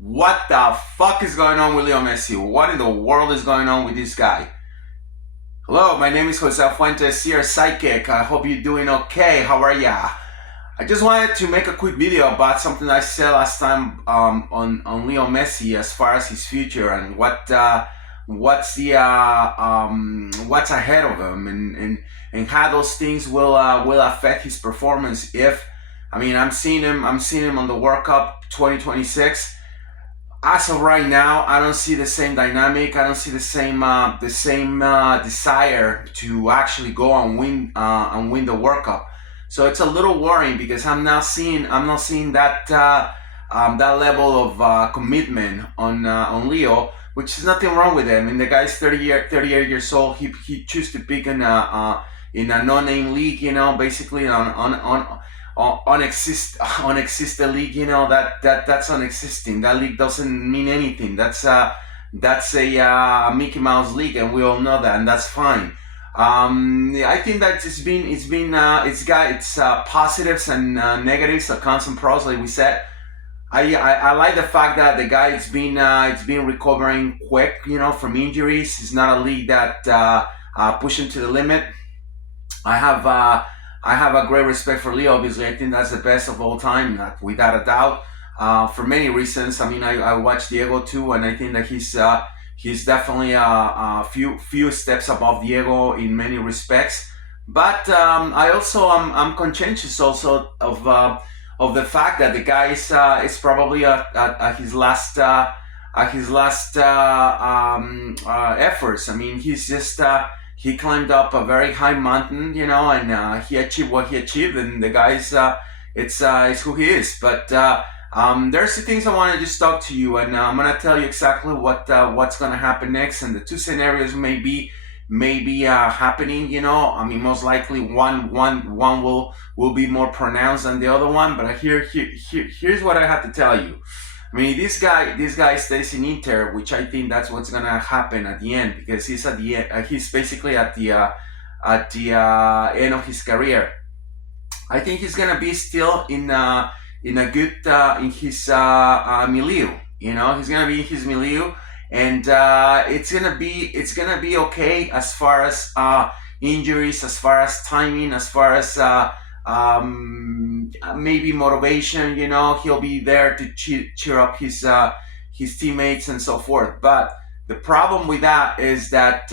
What the fuck is going on with Leo Messi? What in the world is going on with this guy? Hello, my name is Jose Fuentes, here, Psychic. I hope you're doing okay. How are ya? I just wanted to make a quick video about something I said last time on Leo Messi as far as his future and what's ahead of him and how those things will affect his performance. If I'm seeing him on the World Cup 2026. As of right now, I don't see the same dynamic. I don't see the same desire to actually go and win the World Cup. So it's a little worrying because I'm not seeing that level of commitment on Leo, which is nothing wrong with him. And the guy's 38 years old. He chose to pick in a no-name league, basically unexisted league, that's unexisting. That league doesn't mean anything. That's a Mickey Mouse league, and we all know that, and that's fine. I think that it's positives and negatives, cons and pros, like we said. I like the fact that the guy it's been recovering quick, from injuries. It's not a league that push him to the limit. I have I have a great respect for Leo. Obviously, I think that's the best of all time, without a doubt. For many reasons. I mean, I watched Diego too, and I think that he's definitely a few steps above Diego in many respects. But I also I'm conscientious also of the fact that the guy is probably at his last efforts. I mean, he climbed up a very high mountain, and he achieved what he achieved, and the guy's it's who he is. But there's the things I want to just talk to you, and I'm gonna tell you exactly what's gonna happen next, and the two scenarios may be happening. I mean, most likely one will be more pronounced than the other one. But here's what I have to tell you. I mean, this guy stays in Inter, which I think that's what's gonna happen at the end, because he's at the end. He's basically at the end of his career. I think he's gonna be still in a good in his milieu. He's gonna be in his milieu, and it's gonna be okay as far as injuries, as far as timing, as far as maybe motivation. He'll be there to cheer up his teammates and so forth. But the problem with that is that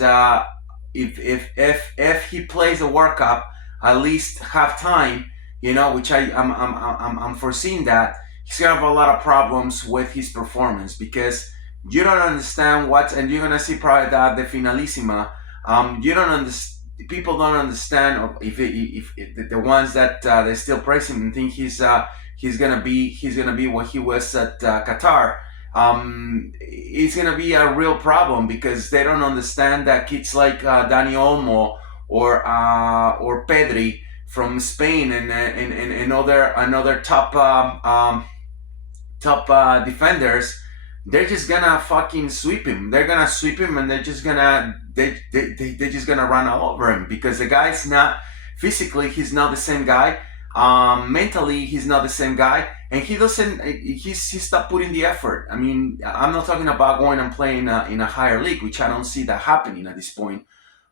if he plays a World Cup at least half time, which I'm foreseeing that he's gonna have a lot of problems with his performance, because you don't understand and you're gonna see probably that the finalissima. You don't understand. People don't understand if the ones that they still praise him and think he's gonna be what he was at Qatar. It's gonna be a real problem, because they don't understand that kids like Dani Olmo or Pedri from Spain and other top defenders, they're just gonna fucking sweep him. They're gonna sweep him, and they're just gonna run all over him, because the guy's not physically. He's not the same guy. Mentally, he's not the same guy, and he doesn't. He stopped putting the effort. I mean, I'm not talking about going and playing in a higher league, which I don't see that happening at this point.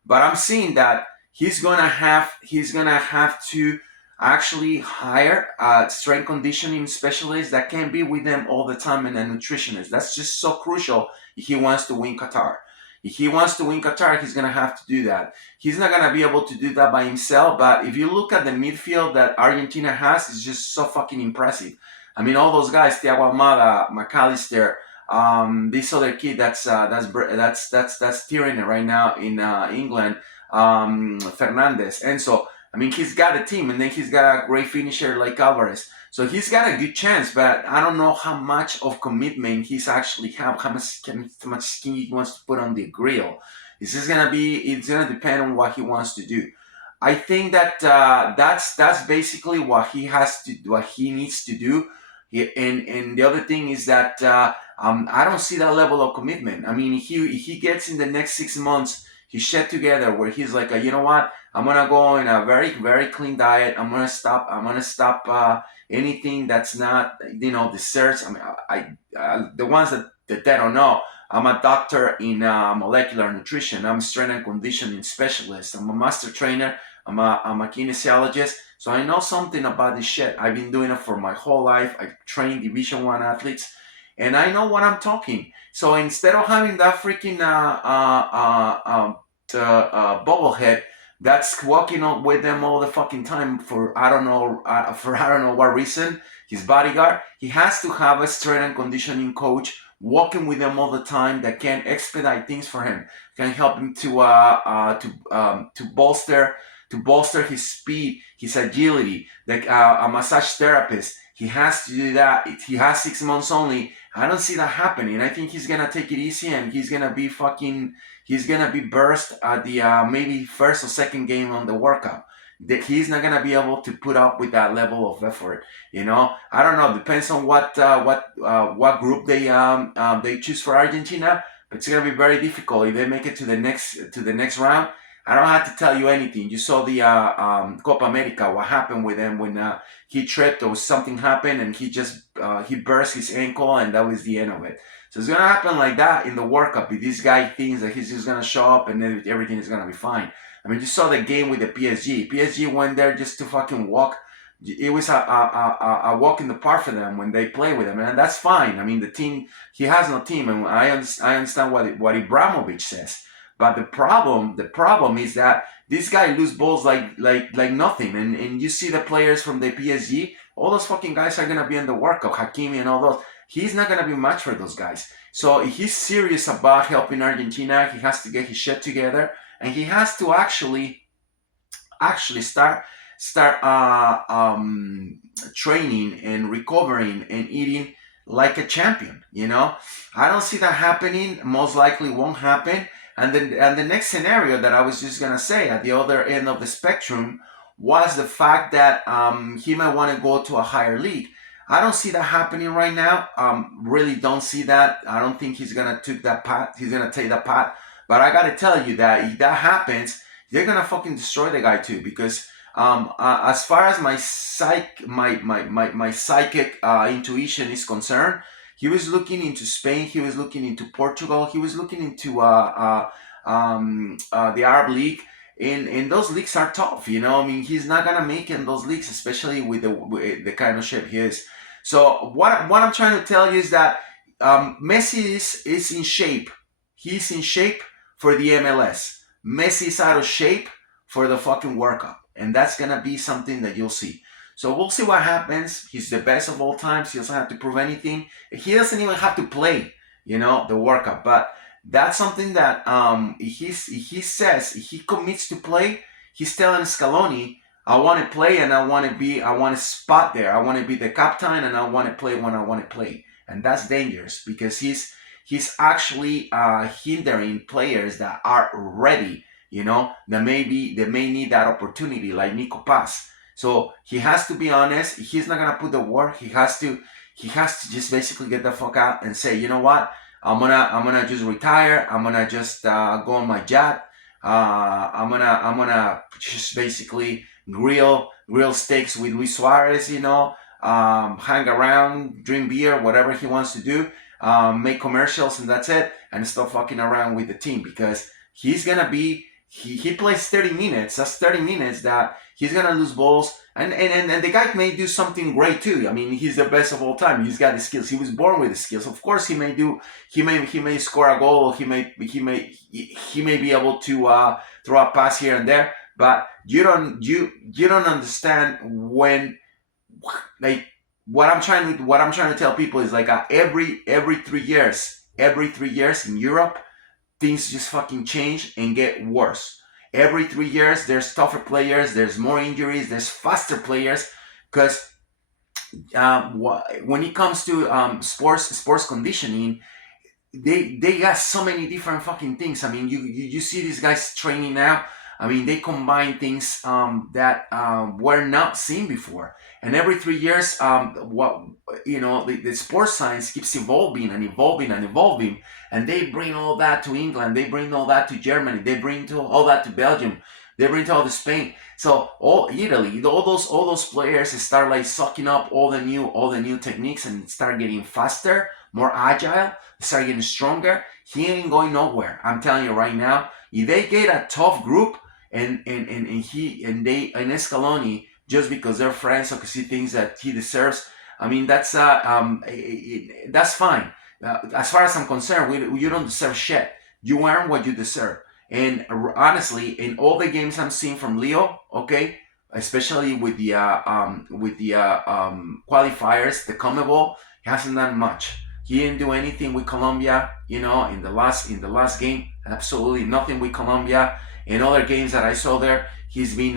But I'm seeing that he's gonna have to actually hire a strength conditioning specialist that can be with them all the time, and a nutritionist. That's just so crucial if he wants to win Qatar. If he wants to win Qatar, he's gonna have to do that. He's not gonna be able to do that by himself. But if you look at the midfield that Argentina has, it's just so fucking impressive. I mean, all those guys: Thiago Almada, McAllister, this other kid that's steering it right now in England, Fernandez. And so, I mean, he's got a team, and then he's got a great finisher like Alvarez. So he's got a good chance, but I don't know how much of commitment he's actually have, how much skin he wants to put on the grill. It's gonna depend on what he wants to do. I think that that's basically what he needs to do. And the other thing is that I don't see that level of commitment. I mean, if he gets in the next 6 months, he shed together where he's like, you know what? I'm gonna go on a very very clean diet. I'm gonna stop anything that's not desserts. I mean, the ones that they don't know. I'm a doctor in molecular nutrition. I'm a strength and conditioning specialist. I'm a master trainer. I'm a kinesiologist. So I know something about this shit. I've been doing it for my whole life. I train Division One athletes, and I know what I'm talking. So instead of having that freaking bobblehead that's walking up with them all the fucking time for I don't know what reason, his bodyguard, he has to have a strength and conditioning coach walking with him all the time that can expedite things for him, can help him to bolster his speed, his agility. Like a massage therapist, he has to do that. He has 6 months only. I don't see that happening. I think he's gonna take it easy and he's gonna be burst at the maybe first or second game on the workout. That he's not gonna be able to put up with that level of effort. I don't know. Depends on what group they choose for Argentina. But it's gonna be very difficult if they make it to the next round. I don't have to tell you anything. You saw the Copa America. What happened with him when he tripped or something happened and he burst his ankle and that was the end of it. So it's gonna happen like that in the World Cup. If this guy thinks that he's just gonna show up and then everything is gonna be fine. I mean, you saw the game with the PSG. PSG went there just to fucking walk. It was a walk in the park for them when they play with him, and that's fine. I mean, the team, he has no team, and I understand what Ibrahimovic says. But the problem is that this guy lose balls like nothing, and you see the players from the PSG, all those fucking guys are gonna be in the World Cup, Hakimi and all those. He's not gonna be much for those guys. So if he's serious about helping Argentina, he has to get his shit together, and he has to actually start training and recovering and eating like a champion. I don't see that happening. Most likely won't happen. And the next scenario that I was just gonna say at the other end of the spectrum was the fact that he might want to go to a higher league. I don't see that happening right now. Really don't see that. I don't think he's gonna take that path. He's gonna take that path. But I gotta tell you that if that happens, they're gonna fucking destroy the guy too. Because as far as my psychic intuition is concerned, he was looking into Spain. He was looking into Portugal. He was looking into the Arab League. And those leagues are tough. I mean, he's not gonna make it in those leagues, especially with the kind of shape he is. So what I'm trying to tell you is that Messi is in shape. He's in shape for the MLS. Messi is out of shape for the fucking World Cup, and that's gonna be something that you'll see. So we'll see what happens. He's the best of all times. He doesn't have to prove anything. He doesn't even have to play, the World Cup. But that's something that if he commits to play, he's telling Scaloni, I want to play and I want to spot there. I want to be the captain and I want to play when I want to play. And that's dangerous because he's actually hindering players that are ready, that may need that opportunity, like Nico Paz. So he has to be honest. He's not gonna put the work. He has to just basically get the fuck out and say, you know what? I'm gonna just retire. I'm gonna just go on my jet. I'm gonna just basically grill steaks with Luis Suarez. Hang around, drink beer, whatever he wants to do. Make commercials and that's it. And stop fucking around with the team because he's gonna be. He plays 30 minutes. That's 30 minutes that he's gonna lose balls, and the guy may do something great too. I mean, he's the best of all time. He's got the skills. He was born with the skills. Of course, he may score a goal. He may be able to throw a pass here and there. But you don't understand when, like, what I'm trying to tell people is like every 3 years in Europe, things just fucking change and get worse. Every 3 years, there's tougher players, there's more injuries, there's faster players, because when it comes to sports conditioning, they got so many different fucking things. I mean, you see these guys training now. I mean, they combine things that were not seen before. And every 3 years, the sports science keeps evolving and evolving and evolving. And they bring all that to England. They bring all that to Germany. They bring all that to Belgium. They bring all the Spain. So all Italy, all those players start like sucking up all the new techniques and start getting faster, more agile, start getting stronger. He ain't going nowhere. I'm telling you right now. If they get a tough group and Scaloni, just because they're friends or because he thinks that he deserves, I mean that's fine. As far as I'm concerned, you don't deserve shit. You earn what you deserve. And honestly, in all the games I'm seeing from Leo, okay, especially with the qualifiers, the CONMEBOL, he hasn't done much. He didn't do anything with Colombia, in the last game. Absolutely nothing with Colombia. In other games that I saw there, he's been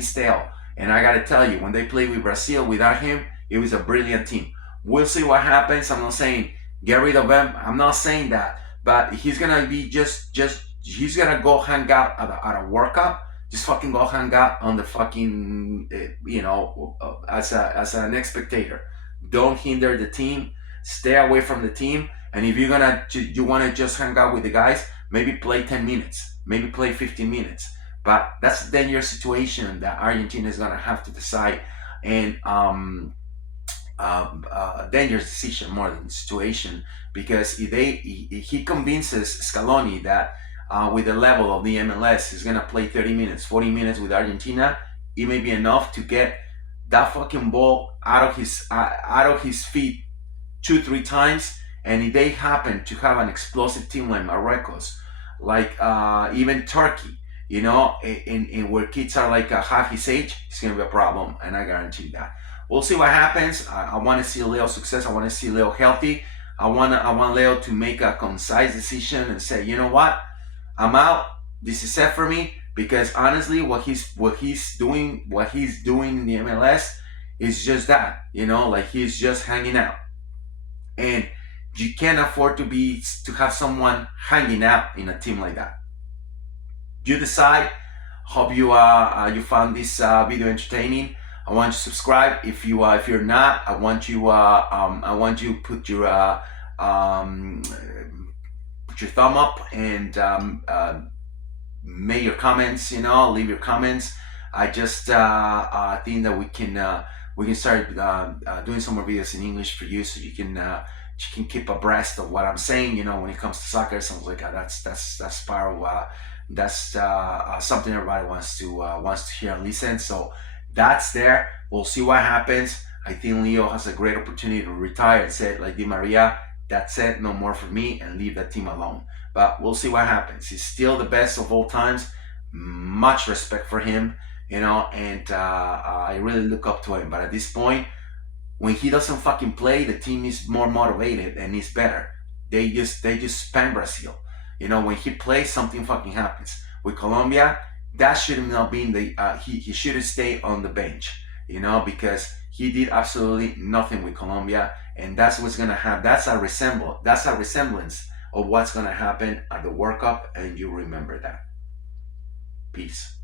stale. And I gotta tell you, when they played with Brazil without him, it was a brilliant team. We'll see what happens. I'm not saying get rid of him. I'm not saying that, but he's gonna be just he's gonna go hang out at a World Cup. Just fucking go hang out on the fucking as an spectator. Don't hinder the team. Stay away from the team. And if you wanna just hang out with the guys, maybe play 10 minutes, maybe play 15 minutes. But that's a dangerous situation that Argentina is gonna have to decide. And dangerous decision more than situation, because if he convinces Scaloni that with the level of the MLS he's gonna play 30 minutes, 40 minutes with Argentina, it may be enough to get that fucking ball out of his feet 2-3 times. And if they happen to have an explosive team like Marruecos, like even Turkey, in where kids are like half his age, it's gonna be a problem, and I guarantee that. We'll see what happens. I want to see Leo success. I want to see Leo healthy. I want Leo to make a concise decision and say, you know what, I'm out. This is it for me. Because honestly, what he's doing in the MLS is just that, like he's just hanging out. And you can't afford to have someone hanging out in a team like that. You decide. Hope you found this video entertaining. I want you to subscribe. If you're not, I want you put your thumb up and make your comments. Leave your comments. I just think that we can start doing some more videos in English for you, so you can keep abreast of what I'm saying. When it comes to soccer, sounds like that's part of that's something everybody wants to hear and listen. So that's there. We'll see what happens. I think Leo has a great opportunity to retire and say, like Di Maria, that's it, no more for me, and leave that team alone. But we'll see what happens. He's still the best of all times. Much respect for him, and I really look up to him. But at this point, when he doesn't fucking play, the team is more motivated and is better. They just span Brazil. When he plays, something fucking happens. With Colombia, that should have not been he should have stayed on the bench, because he did absolutely nothing with Colombia, and that's what's gonna happen. That's a resemblance of what's gonna happen at the World Cup, and you remember that. Peace.